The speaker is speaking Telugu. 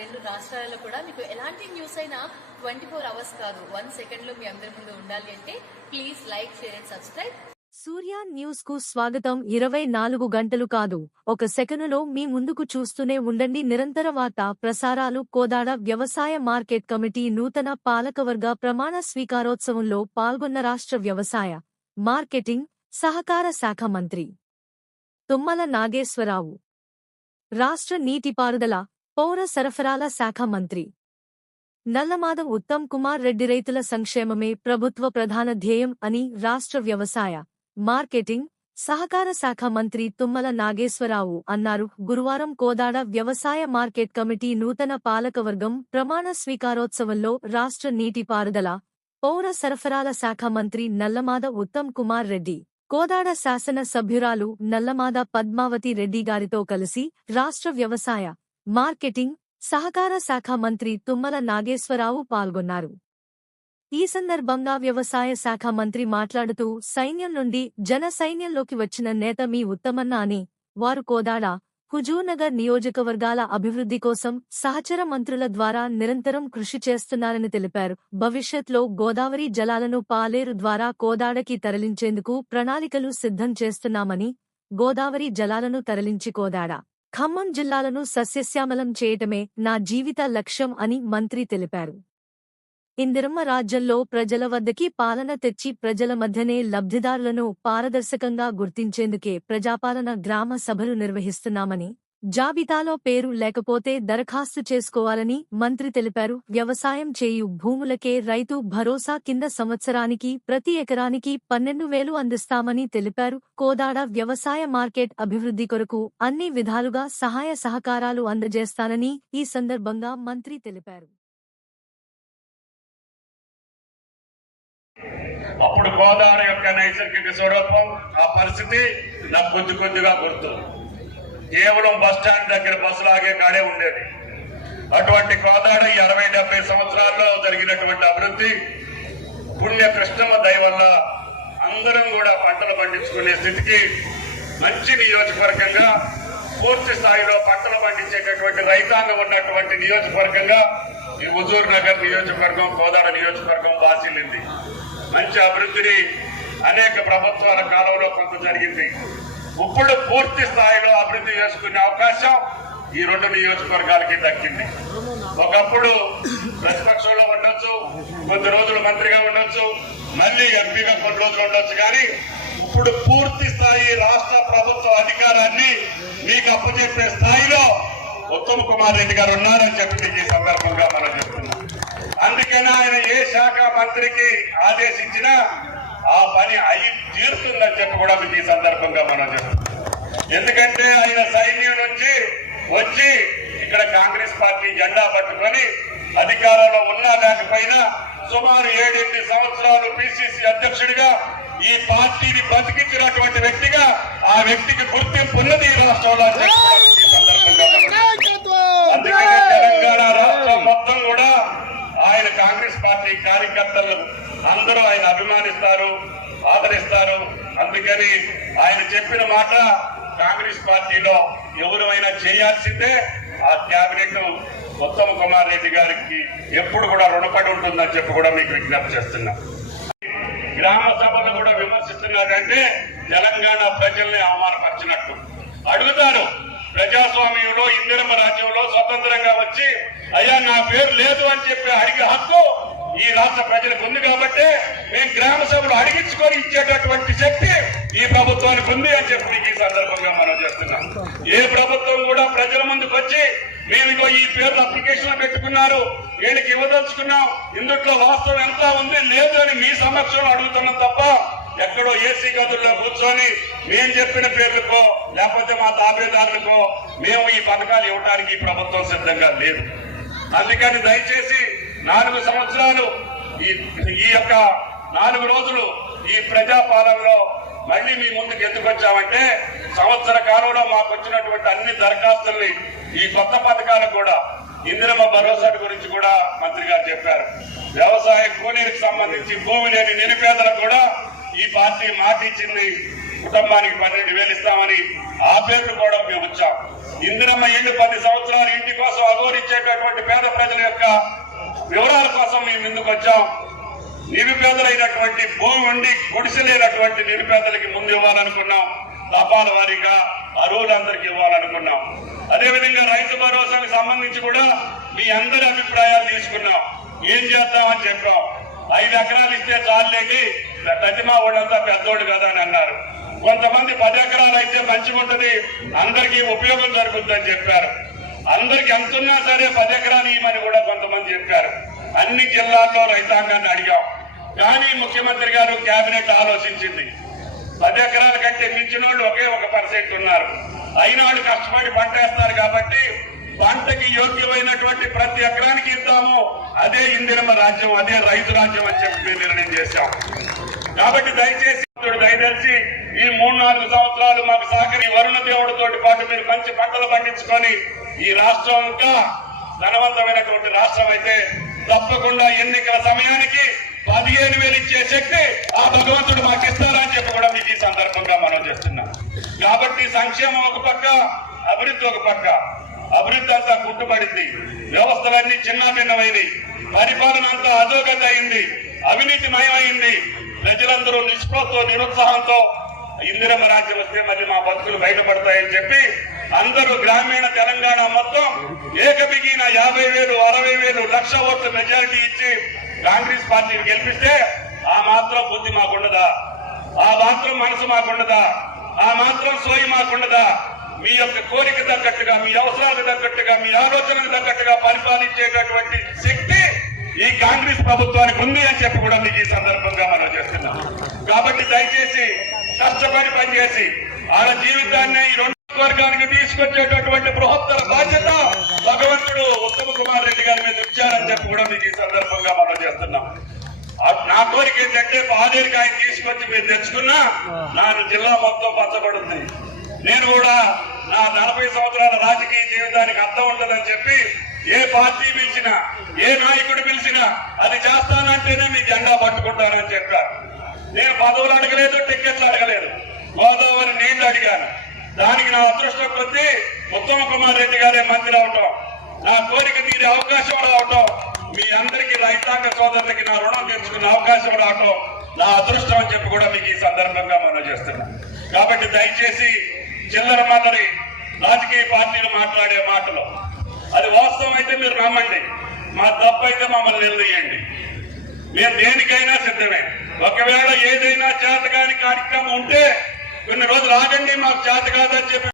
రెండు రాష్ట్రాలలో కూడా మీకు ఎలాంటి న్యూస్ అయినా ట్వంటీ ఫోర్ అవర్స్ కాదు. వన్ సెకండ్లో మీ అందరి ముందు ఉండాలి అంటే please like share and subscribe Surya న్యూస్కు స్వాగతం. ఇరవై నాలుగు గంటలు కాదు. ఒక సెకనులో మీ ముందుకు చూస్తూనే ఉండండి. నిరంతర వార్త ప్రసారాలు కోదాడ వ్యవసాయ మార్కెట్ కమిటీ నూతన పాలకవర్గ ప్రమాణ స్వీకారోత్సవంలో పాల్గొన్న రాష్ట్ర వ్యవసాయ మార్కెటింగ్ సహకార శాఖ మంత్రి తుమ్మల నాగేశ్వరరావు. రాష్ట్ర నీటిపారుదల పౌర సరఫరాల శాఖ మంత్రి. నల్లమాద ఉత్తమ్ కుమార్ రెడ్డి రైతుల సంక్షేమమే ప్రభుత్వ ప్రధాన ధ్యేయం అని రాష్ట్ర వ్యవసాయ మార్కెటింగ్ సహకార శాఖ మంత్రి తుమ్మల నాగేశ్వరరావు అన్నారు. గురువారం కోదాడ వ్యవసాయ మార్కెట్ కమిటీ నూతన పాలకవర్గం ప్రమాణ స్వీకారోత్సవంలో రాష్ట్ర నీటిపారుదల పౌర సరఫరాల శాఖ మంత్రి నల్లమాద ఉత్తమ్ కుమార్ రెడ్డి కోదాడ శాసన సభ్యురాలు నల్లమాద పద్మావతి రెడ్డి గారితో కలిసి రాష్ట్ర వ్యవసాయ మార్కెటింగ్ సహకార శాఖ మంత్రి తుమ్మల నాగేశ్వరరావు పాల్గొన్నారు. ఈ సందర్భంగా వ్యవసాయ శాఖ మంత్రి మాట్లాడుతూ సైన్యం నుండి జన సైన్యంలోకి వచ్చిన నేత మీ ఉత్తమన్న అని వారు కోదాడ హుజూర్నగర్ నియోజకవర్గాల అభివృద్ధి కోసం సహచర మంత్రుల ద్వారా నిరంతరం కృషి చేస్తున్నారని తెలిపారు. భవిష్యత్లో గోదావరి జలాలను పాలేరు ద్వారా కోదాడకి తరలించేందుకు ప్రణాళికలు సిద్ధం చేస్తున్నామని గోదావరి జలాలను తరలించి కోదాడ ఖమ్మం జిల్లాలను సస్యశ్యామలం చేయటమే నా జీవిత లక్ష్యం అని మంత్రి తెలిపారు. ఇందిరమ్మ రాజ్యంలో ప్రజల వద్దకి పాలన తెచ్చి ప్రజల మధ్యనే లబ్ధిదారులను పారదర్శకంగా గుర్తించేందుకే ప్రజాపాలన గ్రామ సభలు నిర్వహిస్తున్నామని జాబితాలో పేరు లేకపోతే దరఖాస్తు చేసుకోవాలని మంత్రి తెలిపారు. వ్యవసాయం చేయు భూములకే రైతు భరోసా కింద సంవత్సరానికి ప్రతి ఎకరానికి పన్నెండు వేలు అందిస్తామని తెలిపారు. కోదాడ వ్యవసాయ మార్కెట్ అభివృద్ధి కొరకు అన్ని విధాలుగా సహాయ సహకారాలు అందజేస్తానని ఈ సందర్భంగా మంత్రి తెలిపారు. అప్పుడు కోదాడ యొక్క నైసర్గిక స్వరూపం ఆ పరిస్థితి నాకు కొద్ది కొద్దిగా గుర్తుంది కేవలం బస్ స్టాండ్ దగ్గర బస్సులు ఆగే కాడే ఉండేది. అటువంటి కోదాడ ఈ అరవై డెబ్బై సంవత్సరాల్లో జరిగినటువంటి అభివృద్ధి పుణ్య కృష్ణమ్మ దయ వల్ల అందరం కూడా పంటలు పండించుకునే స్థితికి మంచి నియోజకవర్గంగా పూర్తి స్థాయిలో పంటలు పండించేటటువంటి రైతాంగం ఉన్నటువంటి నియోజకవర్గంగా ఈ హుజూర్ నగర్ నియోజకవర్గం కోదాడ నియోజకవర్గం వాసిల్లింది. మంచి అభివృద్ధిని అనేక ప్రభుత్వాల కాలంలో కొంత జరిగింది. ఇప్పుడు పూర్తి స్థాయిలో అభివృద్ధి చేసుకునే అవకాశం ఈ రెండు నియోజకవర్గాలకి దక్కింది. ఒకప్పుడు ప్రతిపక్షంలో ఉండొచ్చు కొద్ది రోజులు మంత్రిగా ఉండొచ్చు మళ్ళీ ఎంపీగా కొన్ని రోజులు ఉండొచ్చు కానీ ఇప్పుడు పూర్తి స్థాయి రాష్ట్ర ప్రభుత్వ అధికారాన్ని మీకు అప్పచెప్పే స్థాయిలో ఉత్తమ్ కుమార్ రెడ్డి గారు ఉన్నారని చెప్పి ఈ సందర్భంగా మనం చెప్తున్నాం. అందుకని ఆయన ఏ శాఖ మంత్రికి ఆదేశించినా ఆ పని అయి తీరుతుందని చెప్పి కూడా మీకు ఈ సందర్భంగా మనం చెప్తున్నాం. ఎందుకంటే ఆయన సైన్యం నుంచి వచ్చి ఇక్కడ కాంగ్రెస్ పార్టీ జెండా పట్టుకొని అధికారంలో ఉన్నా లేకపోయినా సుమారు ఏడెనిమిది సంవత్సరాలు పిసిసి అధ్యక్షుడిగా ఈ పార్టీని బతికించినటువంటి వ్యక్తిగా ఆ వ్యక్తికి గుర్తింపు ఉన్నది ఈ రాష్ట్రంలో అందుకనే తెలంగాణ రాష్ట్రం మొత్తం కూడా ఆయన కాంగ్రెస్ పార్టీ కార్యకర్తలు అందరూ ఆయన అభిమానిస్తారు ఆదరిస్తారు. అందుకని ఆయన చెప్పిన మాట కాంగ్రెస్ పార్టీలో ఎవరైనా చేయాల్సిందే ఆ క్యాబినెట్ ఉత్తమ్ కుమార్ రెడ్డి గారికి ఎప్పుడు కూడా రుణపడి ఉంటుందని చెప్పి కూడా మీకు విజ్ఞప్తి చేస్తున్నా. గ్రామ సభలు కూడా విమర్శిస్తున్నారంటే తెలంగాణ ప్రజల్ని అవమానపరిచినట్టు. అడుగుతారు ప్రజాస్వామ్యంలో ఇందిరమ రాజ్యంలో స్వతంత్రంగా వచ్చి అయ్యా నా పేరు లేదు అని చెప్పి అడిగే హక్కు ఈ రాష్ట్ర ప్రజలకు ఉంది కాబట్టి మేము గ్రామ సభలు అడిగించుకొని ఇచ్చేటటువంటి శక్తి ఈ ప్రభుత్వానికి ఉంది అని చెప్పి మీకు ఈ సందర్భంగా మనం చేస్తున్నాం. ఏ ప్రభుత్వం కూడా ప్రజల ముందుకు వచ్చి మేము ఇగో ఈ పేర్లు అప్లికేషన్ పెట్టుకున్నారు వీళ్ళకి ఇవ్వదలుచుకున్నాం ఇందుట్లో వాస్తవం ఎంత ఉంది లేదు అని మీ సమక్షంలో అడుగుతున్నాం తప్ప ఎక్కడో ఏసీ గదుల్లో కూర్చొని మేము చెప్పిన పేర్లకో లేకపోతే మా తాబేదారులకో మేము ఈ పథకాలు ఇవ్వడానికి ఈ ప్రభుత్వం సిద్ధంగా లేదు. అందుకని దయచేసి నాలుగు సంవత్సరాలు ఈ ఈ యొక్క నాలుగు రోజులు ఈ ప్రజాపాలనలో మళ్ళీ మీ ముందుకు ఎందుకు వచ్చామంటే సంవత్సర కాలంలో మాకు వచ్చినటువంటి అన్ని దరఖాస్తుల్ని ఈ కొత్త పథకాలకు కూడా ఇందిరమ్మ భరోసా గురించి కూడా మంత్రి గారు చెప్పారు. వ్యవసాయ కూలీలకు సంబంధించి భూమి లేని నిరుపేదలకు కూడా ఈ పార్టీ మాట ఇచ్చింది. కుటుంబానికి పన్నెండు వేలు ఇస్తామని ఆ పేర్లు కూడా మేము వచ్చాం ఇందిరమ్మ ఇల్లు పది సంవత్సరాలు ఇంటి కోసం అగోరిచ్చేటటువంటి పేద ప్రజల యొక్క వివరాల కోసం మేము ముందుకు వచ్చాం? నిరుపేదలైనటువంటి భూమి ఉండి గుడిసెలేనటువంటి నిరుపేదలకి ముందు ఇవ్వాలనుకున్నాం. తపాల వారీగా అరువులందరికీ ఇవ్వాలనుకున్నాం. అదేవిధంగా రైతు భరోసాకు సంబంధించి కూడా మీ అందరి అభిప్రాయాలు తీసుకున్నాం. ఏం చేద్దామని చెప్పాం. ఐదు ఎకరాలు ఇస్తే చాలండి ప్రతిమా వాళ్ళంతా పెద్దోడు కదా అని అన్నారు. కొంతమంది పది ఎకరాలు అయితే మంచిగా ఉంటుంది అందరికీ ఉపయోగం జరుగుతుందని చెప్పారు. అందరికి ఎంతున్నా సరే పది ఎకరాలు ఇవ్వమని కూడా కొంతమంది చెప్పారు. అన్ని జిల్లాల్లో రైతాంగాన్ని అడిగాం. కానీ ముఖ్యమంత్రి గారు కేబినెట్ ఆలోచించింది. పది ఎకరాల కంటే మించిన వాళ్ళు ఒకే ఒక పర్సెంట్ ఉన్నారు. అయిన వాళ్ళు కష్టపడి పంట వేస్తారు కాబట్టి పంటకి యోగ్యమైనటువంటి ప్రతి ఎకరానికి ఇద్దాము. అదే ఇందిరమ్మ రాజ్యం అదే రైతు రాజ్యం అని చెప్పి నిర్ణయం చేశాం. కాబట్టి దయచేసి దేవుడు దయచేసి ఈ మూడు నాలుగు సంవత్సరాలు మాకు సహకరి వరుణ దేవుడితో పాటు మీరు మంచి పంటలు పండించుకొని ఈ రాష్ట్రం ఇంకా ధనవంతమైనటువంటి రాష్ట్రం అయితే తప్పకుండా ఎన్నికల సమయానికి పదిహేను వేలు ఇచ్చే శక్తి ఆ భగవంతుడు మాకు ఇస్తారని చెప్పి కూడా మీకు ఈ సందర్భంగా మనం చేస్తున్నాం. కాబట్టి సంక్షేమం ఒక పక్క అభివృద్ధి ఒక పక్క. అభివృద్ధి అంతా గుట్టుపడింది వ్యవస్థలన్నీ చిన్న భిన్నమైనవి పరిపాలన అంతా అధోగతి అయింది. అవినీతి మయమైంది ప్రజలందరూ నిష్పృహతో నిరుత్సాహంతో ఇందిరమ్మ రాజ్యం వస్తే మళ్ళీ మా బతుకులు బయటపడతాయని చెప్పి అందరూ గ్రామీణ తెలంగాణ మొత్తం ఏకబిగిన యాభై వేలు అరవై వేలు లక్ష ఓట్ల మెజారిటీ ఇచ్చి కాంగ్రెస్ పార్టీని గెలిపిస్తే ఆ మాత్రం బుద్ధి మాకుండదా? ఆ మాత్రం మనసు మాకుండదా? ఆ మాత్రం సోయి మాకుండదా? మీ యొక్క కోరిక తగ్గట్టుగా మీ అవసరాలకు తగ్గట్టుగా మీ ఆలోచనకు తగ్గట్టుగా పరిపాలించేటటువంటి శక్తి ఈ కాంగ్రెస్ ప్రభుత్వానికి ఉంది అని చెప్పి కూడా మీకు ఈ సందర్భంగా మనం చేస్తున్నాం. కాబట్టి దయచేసి కష్టపడి పనిచేసి వాళ్ళ జీవితాన్ని ఈ రెండు వర్గానికి తీసుకొచ్చేటటువంటి బృహత్తర బాధ్యత భగవంతుడు ఉత్తమ కుమార్ రెడ్డి గారి మీద ఇచ్చారని చెప్పి కూడా మీకు ఈ సందర్భంగా మనం చేస్తున్నాం. నా కోరిక ఏంటంటే పాదేరికి ఆయన తీసుకొచ్చి మీరు తెచ్చుకున్నా నా జిల్లా మొత్తం పచ్చబడుతుంది. నేను కూడా నా నలభై సంవత్సరాల రాజకీయ జీవితానికి అర్థం ఉండదని చెప్పి ఏ పార్టీ పిలిచినా ఏ నాయకుడు పిలిచినా అది చేస్తానంటేనే మీ జెండా పట్టుకుంటానని చెప్పారు. నేను పదవులు అడగలేదు టిక్కెట్లు అడగలేదు. గోదావరి నీళ్ళు అడిగాను. దానికి నా అదృష్టం కొద్ది ఉత్తమ కుమార్ రెడ్డి గారే మంత్రి అవటం నా కోరిక తీరే అవకాశం రావటం మీ అందరికీ రైతాంగ సోదరులకి నా రుణం తెచ్చుకునే అవకాశం రావటం నా అదృష్టం అని చెప్పి కూడా మీకు ఈ సందర్భంగా మనం చేస్తున్నాం. కాబట్టి దయచేసి చిల్లర మాదిరి రాజకీయ పార్టీలు మాట్లాడే మాటలు. అది వాస్తవం అయితే మీరు నమ్మండి. మా తప్పు అయితే మమ్మల్ని నిలదీయండి. మేము దేనికైనా సిద్ధమే. ఒకవేళ ఏదైనా చేతకాని కార్యక్రమం ఉంటే కొన్ని రోజులు ఆగండి మాకు చేత కాదని చెప్పి